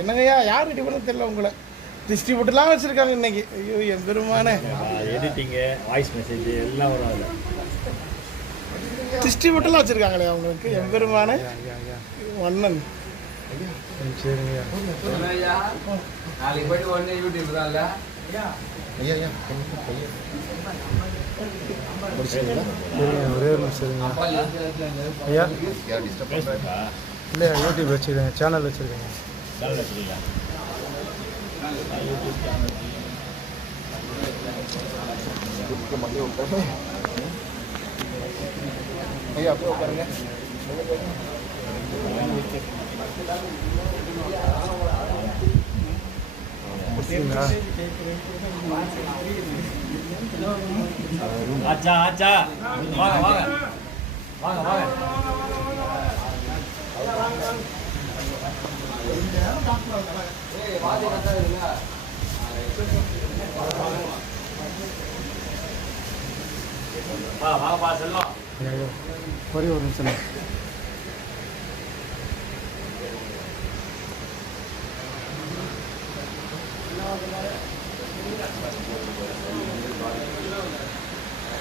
என்னங்கய்யா யார் ரெடி பண்ண தெரியல உங்களை டிஸ்ட்ரிபியூட்டர்லாம் வச்சுருக்காங்க இன்னைக்கு. ஐயோ எம்பெருமானே, எடிட்டிங்கு வாய்ஸ் மெசேஜ் எல்லாம் வரும் அதில். டிஸ்ட்ரிபியூட்டர்லாம் வச்சுருக்காங்களே அவங்களுக்கு. எம்பெருமானே வண்ணன். சரிங்கய்யா, நாளைக்கு போய்ட்டு உடனே யூடியூப் தான் இல்லை. ஐயா ஒரே ஒரு நிமிஷம் சரிங்க ஐயா. இல்லையா யூடியூப் வச்சுருக்கேன், சேனல் வச்சுருக்கேங்க. சேனல் வச்சுருக்கீங்களா? யூடியூப் சேனல் ஐயா அப்படியே உட்காருங்க. ஆச்சா ஆச்சா வாங்க வாங்க வாங்க வாங்க. வாங்கப்பா செல்லம். ஒரே ஒரு நிமிஷம்.